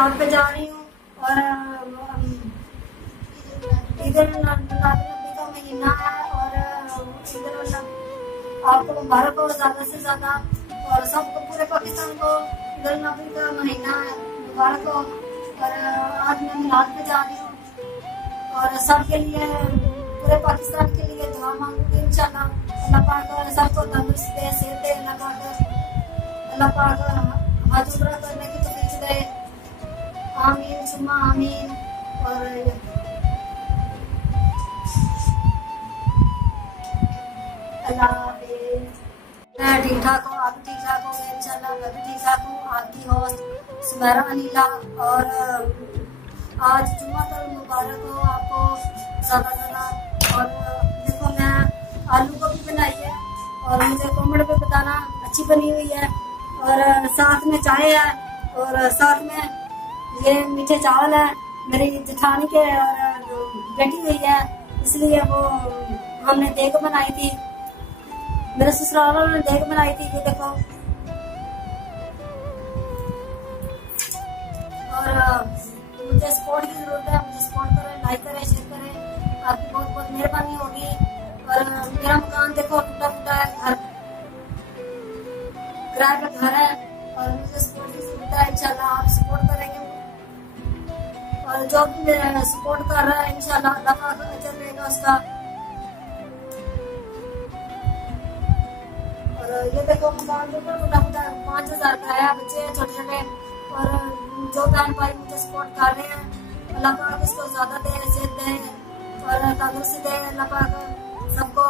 मिलाद पे जा रही हूँ और ईद उल नबी का महीना है और ईद उल आपको मुबारक हो ज्यादा से ज्यादा और सबको पूरे पाकिस्तान को ईद उल नबी का महीना मुबारक हो। और आज मैं मिलाद पे जा रही हूँ और सबके लिए पूरे पाकिस्तान के लिए दुआ मांगूंगी इंशाल्लाह। अल्लाह पाक सबको तंदुरुस्ती दे, सेहत दे, अल्लाह पाक हज उम्रा करने की तौफीक दे, आमीन सुम्मा आमीन। और अल्लाह हाफिज़। मैं ठीक ठाक हूँ, आप भी ठीक ठाक होंगे इंशाल्लाह। मैं भी ठीक ठाक हूँ, आपकी होस्ट सुमेरा अनिला। और आज जुम्मा का मुबारक हो आपको ज्यादा ज्यादा। और देखो मैं आलू गोभी बनाई है और मुझे कमेंट पे बताना अच्छी बनी हुई है। और साथ में चाय है और साथ में ये मीठे चावल है। मेरी जेठानी के और बेटी हुई है इसलिए वो हमने देग बनाई थी, मेरे ससुराल वालों ने देग बनाई थी। ये देखो और मुझे सपोर्ट की जरूरत है, मुझे सपोर्ट करें, लाइक करें, शेयर करें, आपकी बहुत बहुत मेहरबानी होगी। और मेरा मकान देखो टूटा फूटा है, घर किराए का घर है और मुझे सपोर्ट की जरूरत है। इंशाल्लाह आप सपोर्ट करेंगे और जो भी मेरा सपोर्ट कर रहा है इंशाल्लाह अल्लाह पाक अजर देगा उसका। और ये देखो मकान जो टूटा फूटा 5000 का है, बच्चे हैं छोटे छोटे। और जो बहन भाई मुझे सपोर्ट कर रहे हैं अल्लाह पाक इसको ज्यादा दे, सेहत दे और तंदुरुस्ती दे। अल्लाह पाक सबको